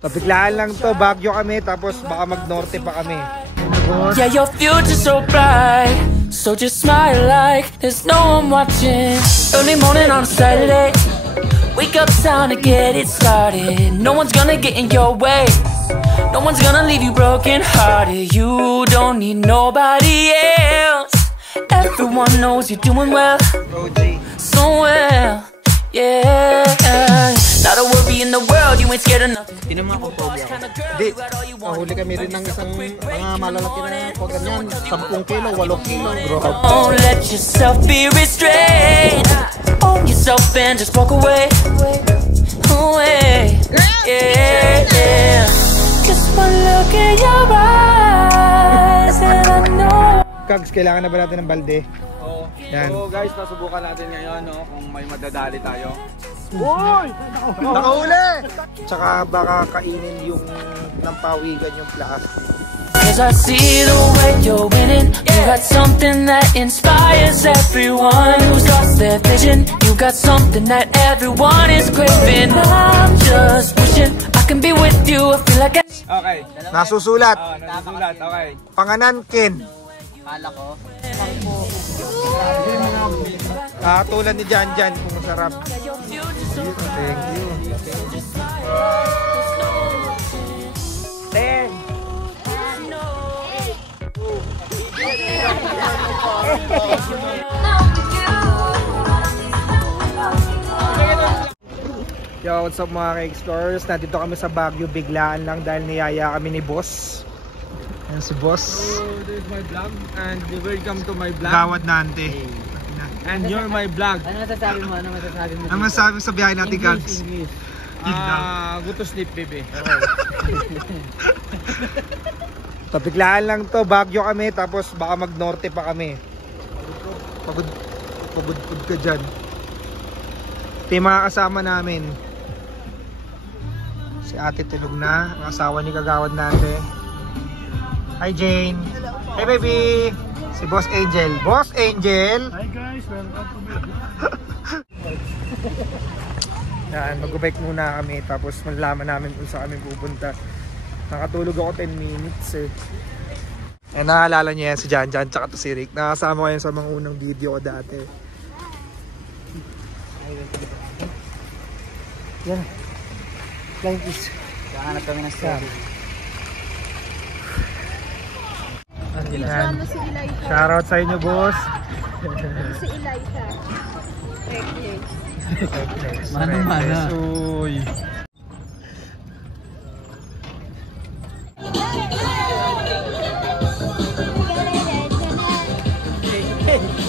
Biglaan lang to, Baguio kami, tapos baka mag-norte pa kami. Yeah, your future's so bright, so just smile like there's no one watching. Early morning on a Saturday, wake up, time to get it started. No one's gonna get in your way, no one's gonna leave you broken hearted. You don't need nobody else. Everyone knows you're doing well, so well, yeah. Not a worry in the world, you ain't scared of nothing. Tinama ko po yan. Hindi, nahuli kami rin ng isang mga malalaki na po ganyan. 10 kilo, 8 kilo. Don't let yourself be restrained. Own yourself and just walk away. Away, yeah, yeah. Just one look in your eyes and I know. Kags, kailangan na ba natin ng balde? Oo. Yan. So guys, nasubukan natin ngayon kung may madadali tayo. Uy! Nakahuli! Tsaka baka kainin yung nampawigan yung plastic. Cause I see the way you're winning. You got something that inspires everyone who's lost their vision. You got something that everyone is craving. I'm just wishing I can be with you. I feel like Okay. Nasusulat. Nasusulat, okay. Panganan, Ken. Kala ko. Tulad ni Jan Jan kung masarap. Thank you. 10. Yo, what's up mga ka-explorers? Nandito kami sa Baguio, biglaan lang dahil niyaya kami ni Boss. Ayan si Boss. So, this is my vlog and welcome to my vlog. Gawad Nante. And you're my vlog. Ano masasabi mo? Ano masasabi mo? Ano masasabi sa biyahe natin, Gags? English. Go to sleep, baby. Biglaan lang to, Baguio kami, tapos baka mag-norte pa kami. Pagod ka dyan. Ito yung mga kasama namin. Si ate tulog na, ang asawa ni Kagawad natin. Hi Jane. Hey baby. Si Boss Angel. Boss Angel. Hi guys, welcome to me. Yan, mag-bike muna kami, tapos malalaman namin kung saan kami pupunta. Nakatulog ako 10 minutes eh. Eh, naalala niya yan si Jan Jan tsaka to si Rick. Nakasama ko yan sa mga unang video ko dati. Yan. Flying kiss. Kahanap kami ng story. Yan. Shoutout sa inyo, boss. Si Eliza. Reckless. Mana-mana. Uy.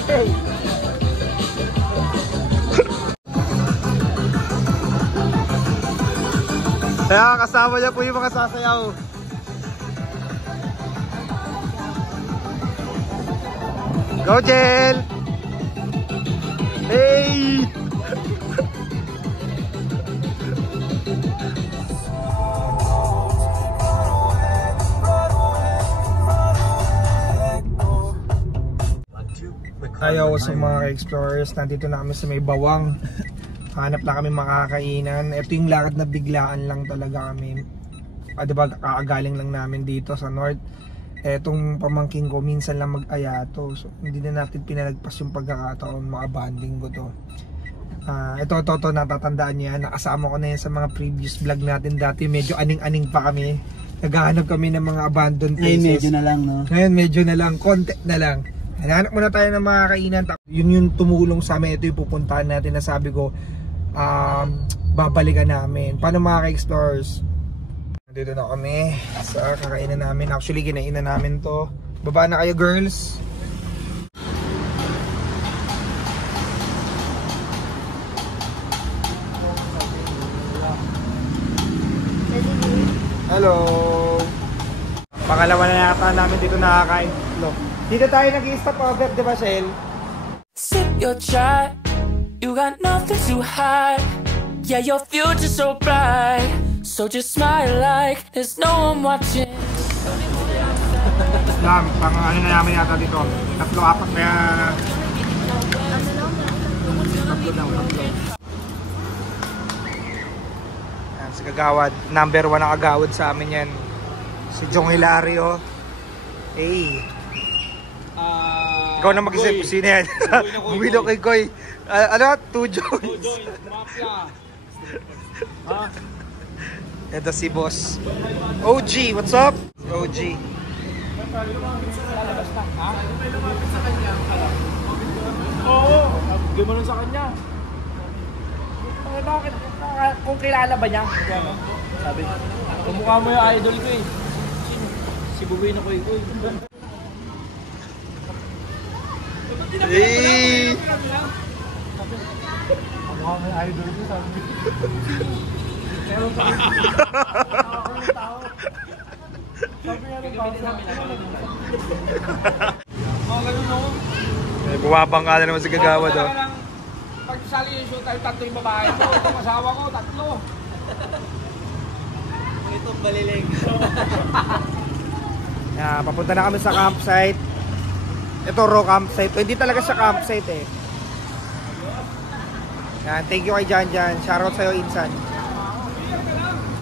Hey. Kaya kasama niya po yung mga sasayaw. Go Jel! Hey! Ayaw sa mga explorers, nandito na kami sa may bawang. Hanap na kami makakainan. Ito yung lakad na biglaan lang talaga kami. Diba, kakagaling lang namin dito sa north. Etong pamangking ko minsan lang mag-ayato, so hindi na natin pinalagpas yung pagkakataon, makabanding ko to. Ito natatandaan niya, nakasama ko na yan sa mga previous vlog natin dati. Medyo aning-aning pa kami, naghahanap kami ng mga abandoned places. Ngayon medyo na lang, no? Ngayon medyo na lang, konti na lang. Hanap muna tayo ng mga kainan. Yun yung tumulong sa amin. Ito yung pupuntahan natin na sabi ko babalikan namin. Paano mga ka-explorers? Dito na kami sa kakainan namin. Actually, kinainan namin to. Baba na kayo, girls. Hello. Pangalawa na yata namin dito nakakain. Dito tayo nag-i-stop over, di ba, Shell? sip your chai. You got nothing to hide. Yeah, your future's so bright. So just smile like there's no one watching. Pang ano na namin yata dito. 3-4 kaya... Tatlo. Yan, si Kagawad. Number 1 na Kagawad sa amin yan. Si Jong Hilario. Hey. Ikaw na mag-isip kung sino yan. Bumilo kay Koy. Ano? 2 joints. Ito si boss. OG, what's up? OG. Oo, gumanon sa kanya. Bakit? Kung kilala ba niya? Sabi, kumukha mo yung idol ko eh. Si Bubuy na ko eh. Hey! Kumukha mo yung idol ko, sabi. Sabi nga rin, mga ganun no? Bumabangka na naman si Kagawad oh. Pag sali yung show tayo, 3 yung babae ko. Itong asawa ko, 3. Itong baliling. Yeah, papunta na kami sa campsite. Ito raw campsite. Hindi talaga sa campsite eh. Yan, thank you kay Janjan. Shoutout sa'yo, Insan.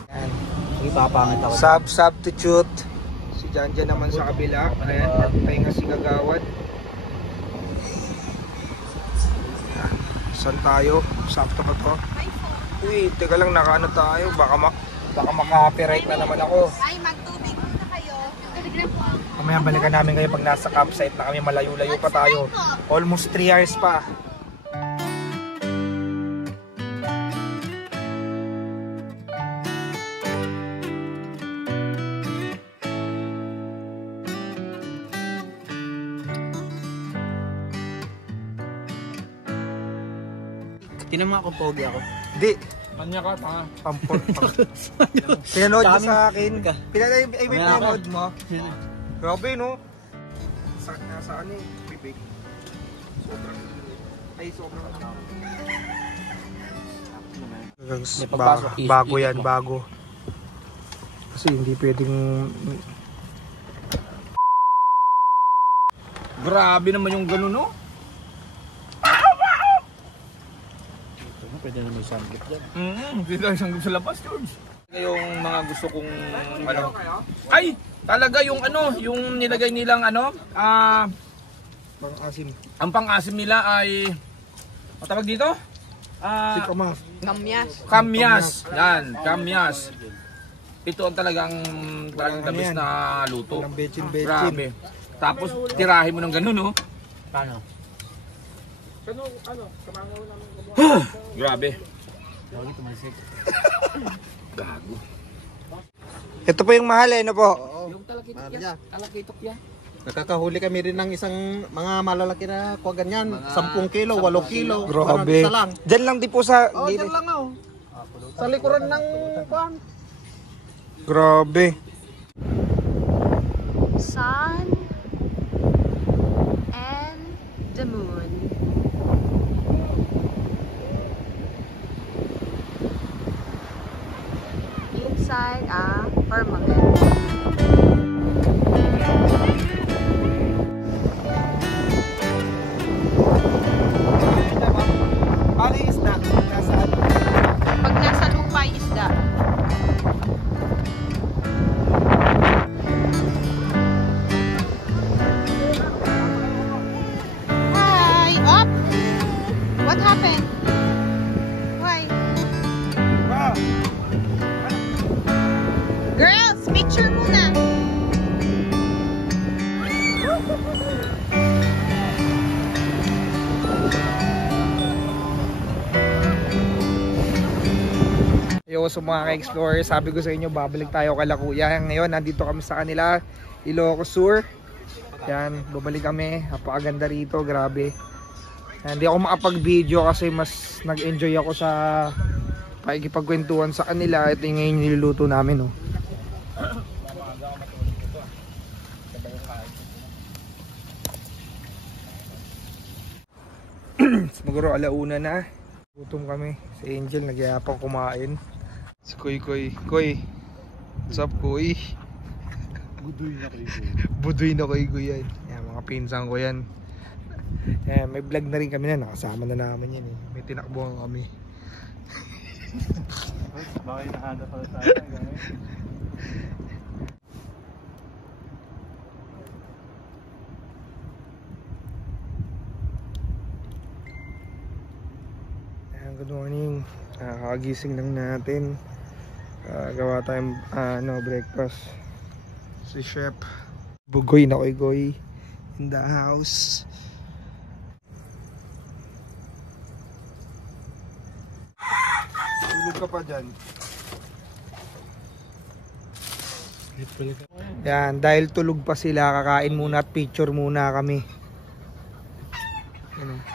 Yan. Ipapangit ako. Substitute. Si Janjan naman sa kabila. Ayan, pahinga si Kagawad. Yan. Saan tayo? Sakto ba to? Uy, teka lang, nakaano tayo. Baka maka-copyright na naman ako. Ay, magtubig muna kayo. Tubig na po. Mamaya balikan namin kayo pag nasa campsite na kami, malayo-layo pa tayo. Almost 3 hours pa. Tinan mo ako, pogi ako. Hindi. Kanya ka, tanga. Pamport. Pinanood mo sa akin. Pinanood mo. Grabe no? Nasa ano eh, bibig. Sobrang. Ay, sobrang. Bago yan, bago. Kasi hindi pwedeng. Grabe naman yung ganun no? Pwede na may sanggit dyan. Hindi tayo sanggol sa labas, George. Yung mga gusto kong ano. Ay, talaga yung ano, yung nilagay nilang ano, Pang-asim. ang pang-asim nila ay matawag dito? Sikamas. Kamyas. Yan, kamyas. Ito ang talagang the best na luto. Walang bechin. Grabe. Tapos tirahin mo ng ganun, no? Paano? Grabe. Gago. Ito po yung mahal eh, no po? Yung talakitok yan. Nakakahuli kami rin ng isang mga malalaki na kuha ganyan. 10 kilo, 8 kilo. Grabe. Isa lang. Diyan lang di po sa... Oh, dyan lang oh. Sa likuran ng kuhan. Grabe. Sun and the moon. Inside a firmament. Paano yung isda? Nasaan? Pag nasa lupa yung isda. Hi! Up! What happened? Why? Wow! Girls, picture muna! Yo, so mga ka-explorer, sabi ko sa inyo, babalik tayo kay Kuya. Ngayon, nandito kami sa kanila, Ilocos Sur. Yan, babalik kami. Napakaganda rito, grabe. Yan, hindi ako makapag-video kasi mas nag-enjoy ako sa pakikipagkwentuhan sa kanila. Ito yung ngayon niluluto namin, oh. Siguro alauna na. Gutom kami. Si Angel nagyayapang kumain. Si Koy. What's up, Koy? Budoy na Koy yan. Yan, mga pinsan ko yan. Yan, may vlog na rin kami na. Nakasama na namin yan eh. May tinakbuhan kami. Bakit nahanda pala sa akin? Good morning. Kagising lang natin. Gawa tayong breakfast. Si Chef Bugoy na Koy in the house. Tulog ka pa dyan. Yan, dahil tulog pa sila, kakain muna at picture muna kami.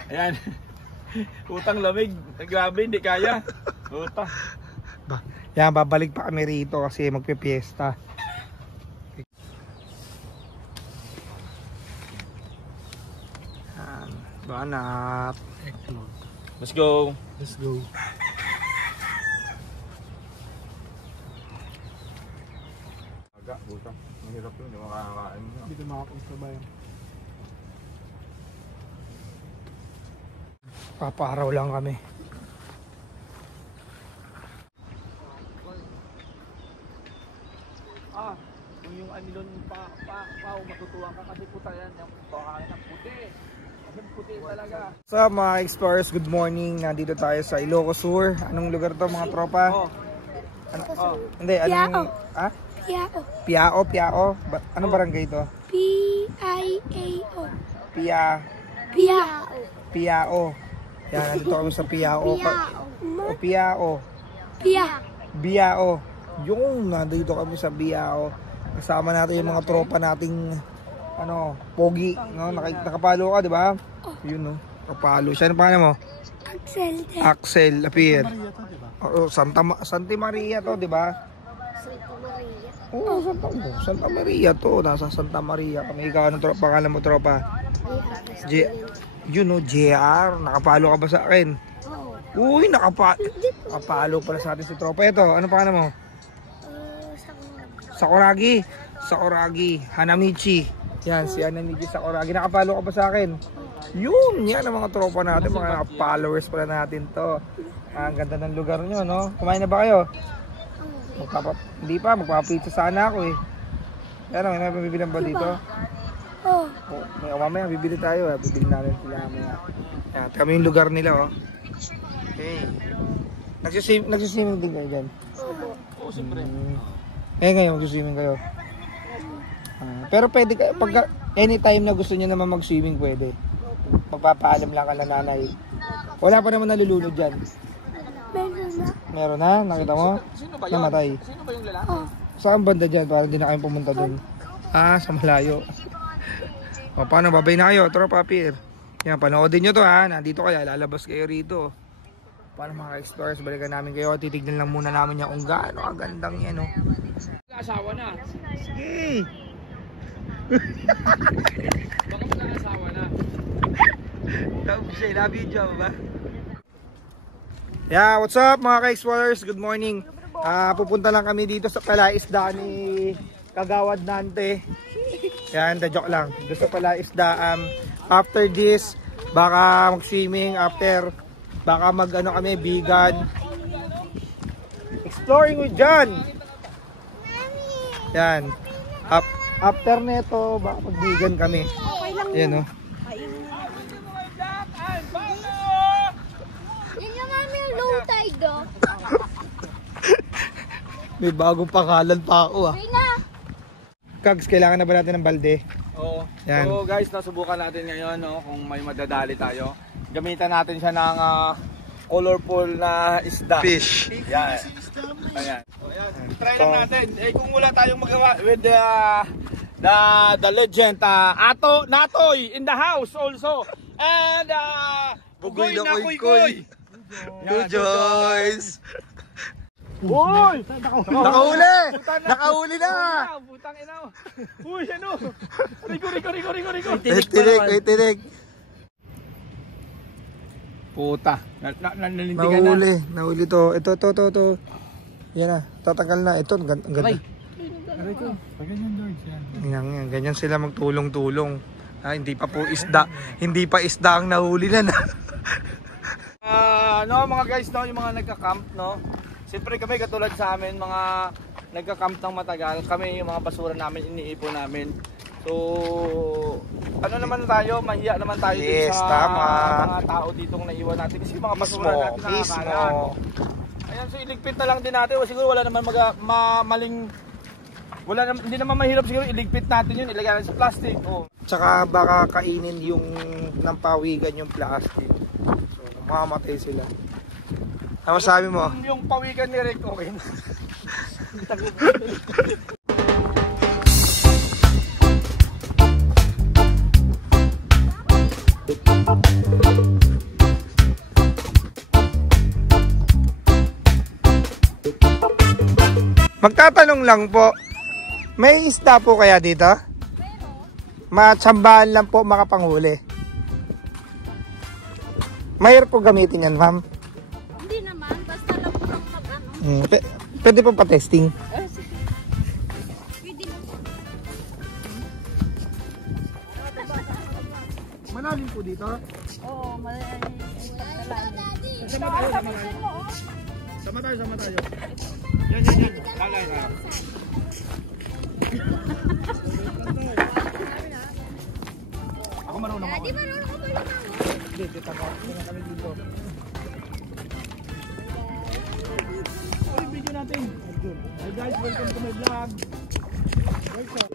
Ayan. Utang lamig. Grabe, hindi kaya. Utang. Yan, babalik pa kami rito kasi magpipiesta. Yan, banat. Let's go. Let's go. Aga, utang. Mahirap yun, hindi makakakain mo. Hindi ko makapagsabayan. Paparaw lang kami. Kung yung anilon pao, matutuwa ka kasi puta yan. Yung pakain ng puti. Kasi puti talaga. Sa mga explorers, good morning. Nandito tayo sa Ilocos Sur. Anong lugar to mga tropa? Hindi, anong... Piao. Piao. Anong barangay to? P-I-A-O. Piao. Yan, nandito kami sa Piao. Biao. Yung nandito kami sa Biao. Kasama natin yung mga tropa nating pogi, no? Nakapalo ka, di ba? Yun, no? Nakapalo. Siya, ano pangalan mo? Axel Appear. Santa Maria to, di ba? Santa Maria to. Nasa Santa Maria kami. Ikaw, anong pangalan mo, tropa? Yun, no? JR. Nakapalo ka ba sa akin? Uy, nakapalo pala sa atin si tropa. Ito, anong pangalan mo? Sakuragi. Hanamichi. Yan, si Hanamichi Sakuragi. Nakapalo ka ba sa akin? Yun, yan ang mga tropa natin. Mga followers pala natin to. Ang ganda ng lugar nyo, no? Kumain na ba kayo? Hindi pa, magpapizza sana ako eh. Yan, may mabibilang ba dito? Mamaya, bibili tayo. Bibili natin sila mamaya. Yan, kami yung lugar nila, oh. Okay. Nagsiswimming din kayo dyan? Oo, siyempre. Ngayon mag-swimming kayo. Pero pwede kayo, pag anytime na gusto niyo naman mag-swimming, pwede. Magpapaalam lang ka na nanay. Wala pa naman nalulunod dyan. Meron na? Nakita mo? Sino ba yun? Namatay. Sino ba yung lalaki? Saan banda dyan? Para hindi na kayo pumunta dun. Sa malayo. O paano? Babay na kayo. Tropa Pier. Yan, panoodin nyo to ha. Nandito kayo. Lalabas kayo rito. Paano mga explorers? Balikan namin kayo. Titignan lang muna namin yan kung gaano kagandang yan, no? Asawa na. Sige! Baka magkakasawa na. Na-video ba? Yeah, what's up mga ka-explorers? Good morning. Pupunta lang kami dito sa palaisda ni Kagawad Nante. Yan, joke lang. Dito sa palaisda. After this, baka mag-swimming. After, baka kami, vegan. Exploring with John. Yan. After neto, baka mag-vegan kami. Yan, no? May bagong pangalan pa ako Kags, kailangan na ba natin ng balde? Oo. Yan. So guys, nasubukan natin ngayon kung may madadali tayo. Gamitan natin siya ng colorful na isda. Fish. Yan. Ayan. Try lang natin. Kung wala tayong magawa with the legend Ato Natoy in the house also. And Bugoy na Kuy. Two Joys! Uy! Nakahuli! Nakahuli na! Putang ina. Uy, ano? Rico. Tinig. Puta. Nanindigan na. Nahuli to. Ito. Yan na, tatanggal na. Ito, ang ganda. Yan. Ganyan sila magtulong-tulong. Hindi pa isda ang nahuli na. No, mga guys, no, yung mga nagka-camp, no. Siyempre kami katulad sa amin, mga nagka-camp ng matagal, kami yung mga basura namin iniipon namin. So, ano naman tayo, mahiya naman tayo din sa tama. mga tao ditong naiwan natin kasi yung mga basura natin nakakalat. Ayan, so iligpit na lang din natin. O siguro wala naman maling, hindi naman mahirap siguro iligpit natin yun, ilagay natin sa plastic. Oh. Tsaka baka kainin yung ng pawigan yung plastic. So, mamamatay sila. Ano sabi mo? Yung pawigan ni Rick, okay na. Magtatanong lang po, may isda po kaya dito? Matsambahan lang po makapanghuli. Mahirap po gamitin yan, ma'am? Hindi naman, basta lang po lang mag-ano. Pwede po pa-testing? Pwede mo. Malalim po dito? Oo, malalim. Sama tayo. Yan. Lalay na. Ako marunong ako. Di marunong ko pala mo. Hindi, kami dito. Uy, video natin. Hi guys, welcome to my vlog. Ano yun?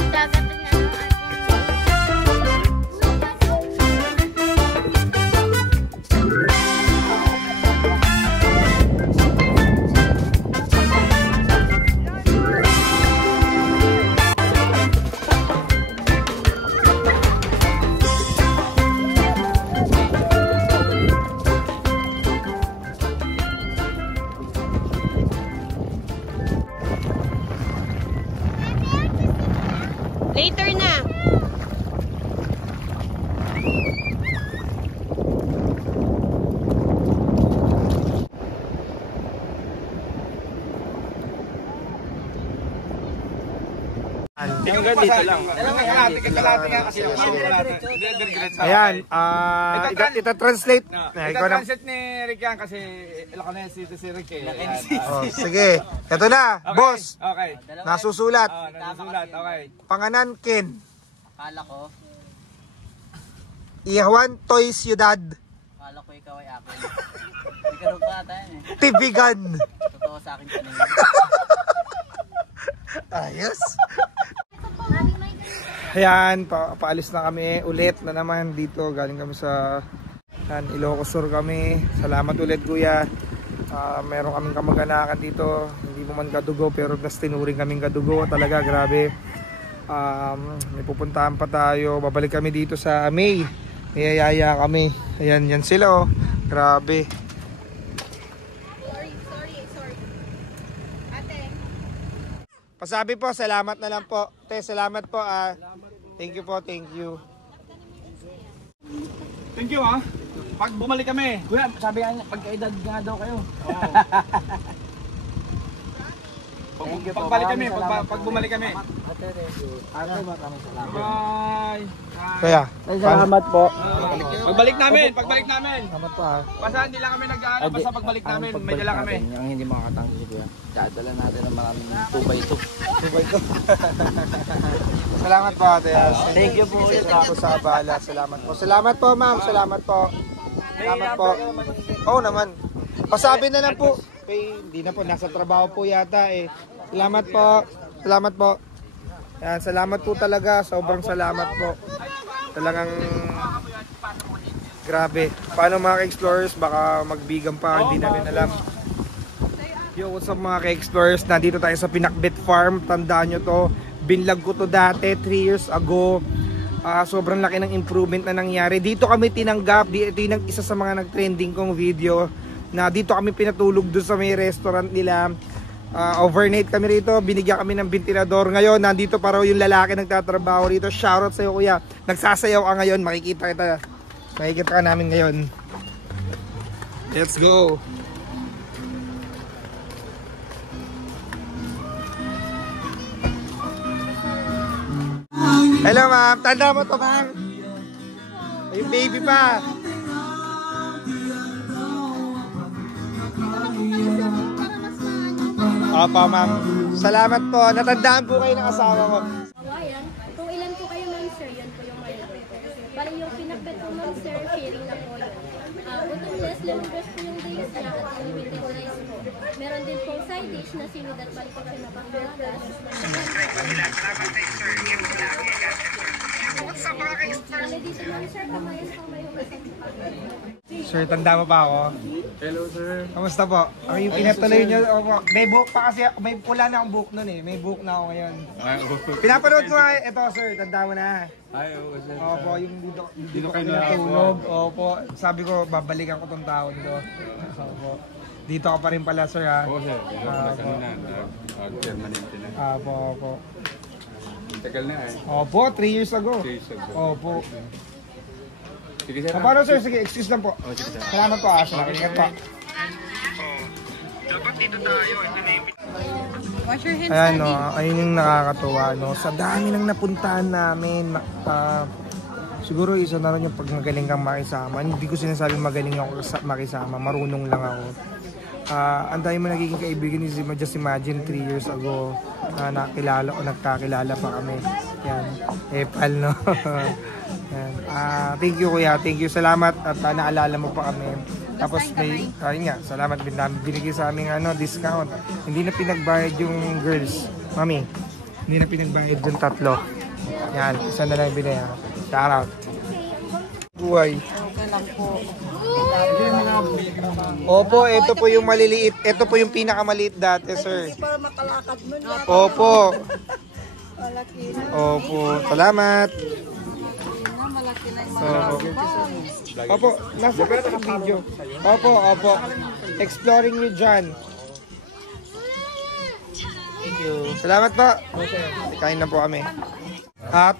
Yung dagat na later na. Hanggang dito lang. Kalahati nga kasi. Ayan, ita-translate. Ita-translate ni Rick yan kasi Ilocos si Rick eh. Oh, sige, ito na, boss. Okay. Nasusulat. Nasusulat, okay. Panganan Ken. Akala ko, Ihawan Toy Ciudad. akala ko ikaw ay akin. Hindi ka rin pa ata yan eh. Tibigan. Totoo sa akin kanina. Ayos. Ayan, paalis na kami ulit na naman dito. Galing kami sa Ilocos Sur kami. Salamat ulit kuya. Meron kaming kamag-anakan dito. Hindi mo man kadugo pero mas tinuring kaming kadugo. Talaga grabe. May pupuntahan pa tayo. Babalik kami dito sa May. Iyayaya kami. Ayan, yan sila oh. Grabe. Sorry. Ate. Pasabi po, salamat na lang po. Te, salamat po. Thank you po, thank you. Thank you ha. Pag bumalik kami. Kuya, sabi nga pagkaedad nga daw kayo. Pagbalik kami, pag bumalik kami. Bye. Kaya, Salamat po. Pagbalik namin. salamat po ha. Basta hindi lang kami nag-ano, basta pagbalik namin, may dala kami. Ang hindi makakatanggi si Kuya. Dadala natin ng maraming 2x2. Salamat po ate. Thank you po. Salamat po sa abala. Salamat po. Salamat po ma'am. Salamat po. Salamat po. Oo naman. Pasabi na lang po. Hindi na po. Nasa trabaho po yata eh. Salamat po. Salamat po. Yan, salamat po talaga. Sobrang salamat po. Talagang grabe. Paano mga ka-explorers? Baka magbigang pa. Hindi namin alam. Yo, what's up mga ka-explorers? Nandito tayo sa Pinakbet Farm. Tandaan nyo to. Binlog ko to dati 3 years ago. Sobrang laki ng improvement na nangyari. Dito kami tinanggap. Ito yung isa sa mga nag-trending kong video. Na dito kami pinatulog doon sa may restaurant nila. Overnight kami rito. Binigyan kami ng ventilador. Ngayon, nandito pa raw yung lalaki nagtatrabaho rito. Shoutout sa'yo kuya. Nagsasayaw ka ngayon. Makikita ka namin ngayon. Let's go. Hello ma'am, tanda mo to ma'am. Yung baby pa. Opo ma'am. Salamat po. Natandaan po kayo ng asawa ko. Ayan. Kung ilan po kayo ma'am sir, yan po yung malaki. Bali yung pinakbet po ma'am sir, sharing na po yun. Gutomless, limitless po yung days niya at unlimited rice po. Meron din po side dish na sinid at balik po siya na panggagas. Bali dito ma'am sir, kamayan po may hugasan po. Sir, tanda mo pa ako? Hello sir. Kamusta po? Ako yung pinatuloy nyo. Opo. May book pa kasi. May pula na akong book nun eh. May book na ako ngayon. Pinapanood ko nga. Ito sir, tanda mo na. Ay, oo sir. Opo, yung dito kayo natulog. Opo. Sabi ko, babalikan ko tong tao dito. Opo. Dito ka pa rin pala sir ha. Oo sir. Permanente na. Opo, opo. Tagal na eh. Opo, 3 years ago. 3 years ago. Opo. Sige sir. Paano sir? Sige, excuse lang po. Salamat po ha. Salamat po. Ayan no, ayun yung nakakatuwa no. Sa dami ng napuntahan namin, siguro isa na rin yung pag magaling kang makisama. Hindi ko sinasabing magaling ako makisama, marunong lang ako. Ang dami mo nagiging kaibigan ni Zima, just imagine 3 years ago nakilala o nagkakilala pa kami. Yan, epal no. Yan. Thank you kuya, thank you, salamat at naalala mo pa kami. Tapos may, ayun nga, salamat binigay sa aming discount. Hindi na pinagbayad yung girls, mami. Hindi na pinagbayad yung 3. Yan, isa na lang binaya. Shout out. Buhay. Okay lang po. Opo, ito po yung maliliit. Ito po yung pinakamaliit dati, sir. Para makalakad mo na. Opo. Malaki na. Opo, salamat. Malaki na yung mga Opo, nasa yung video. Opo, opo. Exploring you, John. Thank you. Salamat po. Kain na po kami.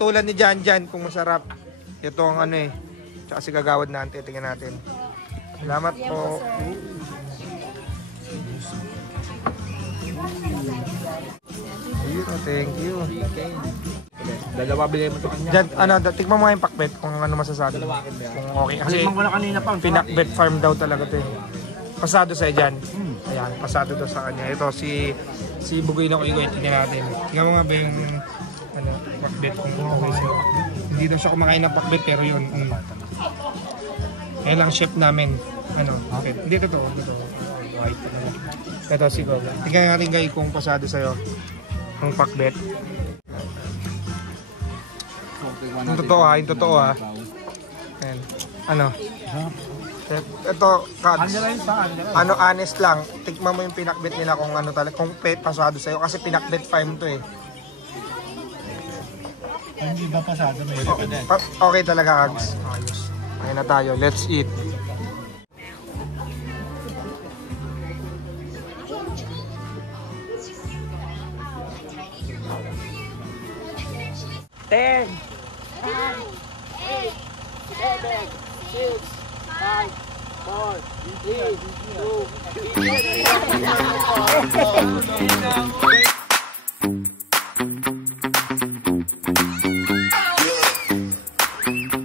Tulad ni Jan kung masarap. Ito ang tsaka si Kagawad na tingnan natin. Salamat po. Thank you. Dalawa bigay mo to kanya. Jan, tikman mo nga yung pakbet kung ano masasabi. Kung okay. Kasi Tikman ko na kanina pa. pinakbet farm daw talaga to eh. Pasado sa Jan. Ayan, pasado daw sa kanya. Ito si Bugoy na Kuya. Tingnan natin. Tingnan mo nga ba yung pakbet kung okay siya. Hindi daw siya kumakain ng pakbet pero yun. Ayan lang chef namin. Pakbet. Hindi totoo. Ito si Goga. Tingnan natin guys kung pasado sa'yo. Yung pakbet. Yung totoo ha. Ayan. Ito, Kads. Honest lang. Tikman mo yung pinakbet nila kung talaga, kung pasado sa'yo. Kasi pinakbet farm to eh. Hindi ba pasado? Okay talaga, Kads. Ayos. Ayun na tayo. Let's eat.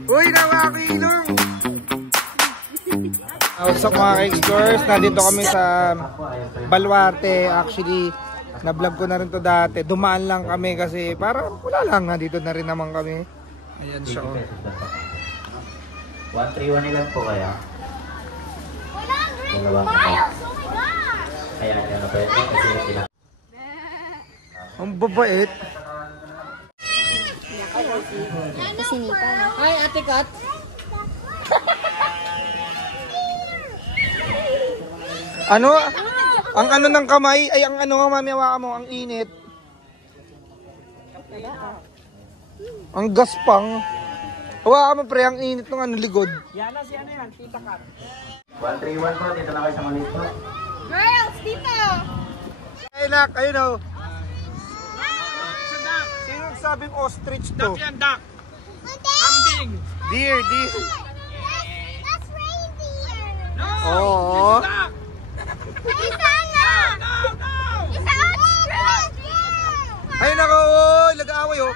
Uy, nawakilong! What's up mga ka-explorers? Nandito kami sa Baluarte. Actually, na-vlog ko na rin to dati. Dumaan lang kami kasi parang wala lang. Nandito na rin naman kami. Ayan siya. 131 lang po kaya. 100 miles! Oh my God! Kaya na pwede kasi sila. Ang babait. Hi, Ate Kat. Ang ng kamay, ay ang mami, hawakan mo, ang init. Ang gaspang. Hawakan mo pre, ang init ng ligod. Yan, Tita Kat. 131 po, dito na kayo sa maliit po. Girls, dito! Ay nak, ayun o. Sino nagsabing ostrich to? Duck yan, duck. Kambing. Deer. That's reindeer! Oo. Duck. Isa na! Isa ostrich! Ay nako, nag-aaway oh.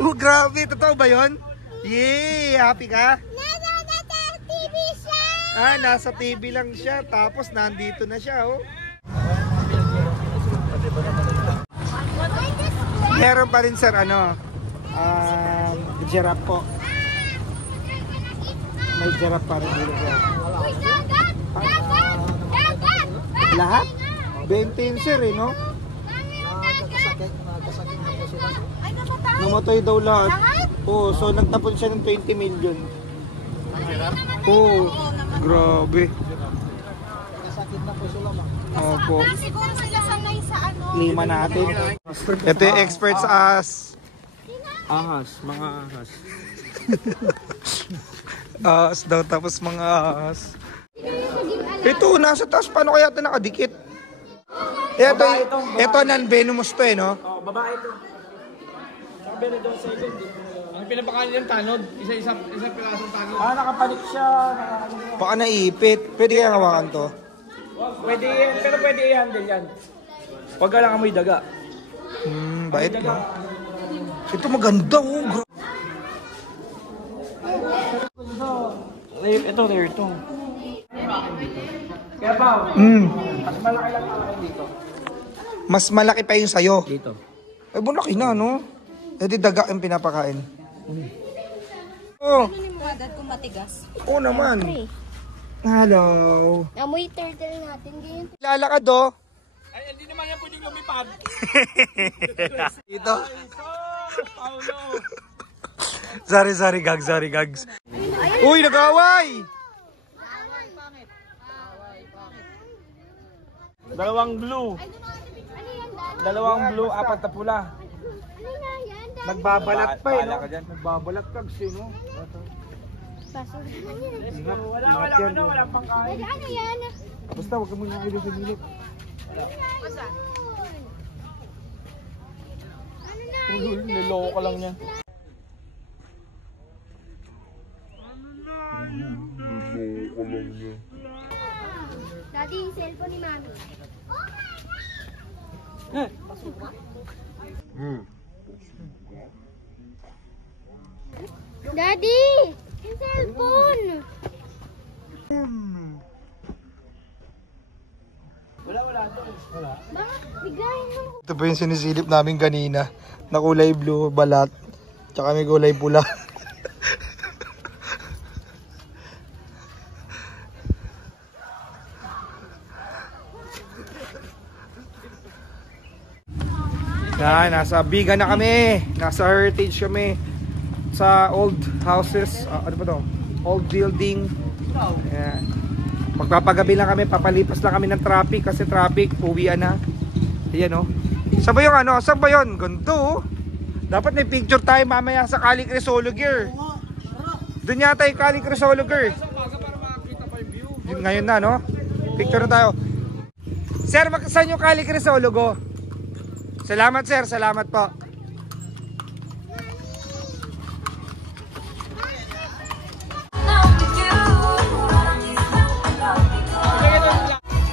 Grabe, totoo ba yun? Yay! Happy ka? Nasa TV siya! Nasa TV lang siya, tapos nandito na siya, oh. Meron pa rin, sir, giraffe po. May giraffe pa rin dito, sir. Lahat? 20 sir, eh, no? Namatay daw lahat. Oo, so nagtapon siya ng 20 million. Oo, grabe. Opo. Siguro sila sanay sa ano. Lima natin. Ito yung expert sa Ahas, mga ahas. ahas daw, tapos mga ahas. Ito, nasa taas. Paano kaya ito nakadikit? Ito non-venomous to, eh, no? Oh, babae ito. Sabi na doon sa ilog. Ang pinapakain ng tanod, isang pirasong tanod. Nakapanik siya. Baka naipit. Pwede kaya hawakan to? Pwede yan, pero pwede i-handle yan. Huwag ka lang amoy daga. Bait mo. Ito maganda, oh. Ito, rare ito. Kaya pa, mas malaki lang ako dito. Mas malaki pa yung sayo. Dito. Eh, bunaki na, no? Eh, di daga yung pinapakain. Oh. Ano ni mga dad kung matigas? Oo naman. Hello. Amoy turtle natin. Ganyan. Lalakad, oh. Ay, hindi naman yan pwedeng lumipad. Dito. Paulo. Sorry, gags. Uy, nag-away! Dalawang blue. Dalawang blue, apat na pula. Nagbabalat pa, eh, no? Nagbabalat ka, sino? Wala pang kain. Ano yan? Basta, huwag ka muna ilo sa gilid. Niloko ka lang niya. Daddy, yung cellphone ni Mami. Daddy! Yung cellphone! Bakit biglayin mo? Ito pa yung sinisilip namin kanina. Na kulay blue, balat. Tsaka may kulay pula. Nasa Biga na kami. Nasa Heritage kami. Sa old houses. Ano ba to? Old building. Ayan. Magpapagabi lang kami. Papalipas lang kami ng traffic. Kasi traffic, uwian na. Ayan, oh. Saan ba yung ano? Saan ba yun? Ganto, oh. Dapat may picture tayo mamaya sa Kali Crisolo Gear. Doon yata yung Kali Crisolo Gear. Yun ngayon na, no? Picture na tayo. Sir, saan yung Kali Crisolo go? Salamat, sir. Salamat po.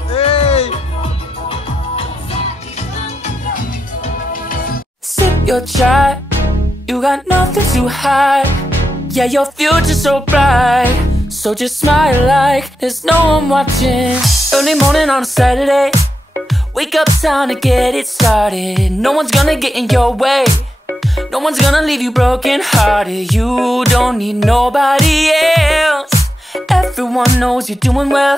Hey! Sip your chai, you got nothing to hide. Yeah, your future's so bright, so just smile like there's no one watching. Early morning on a Saturday, wake up, time to get it started. No one's gonna get in your way. No one's gonna leave you broken hearted. You don't need nobody else. Everyone knows you're doing well.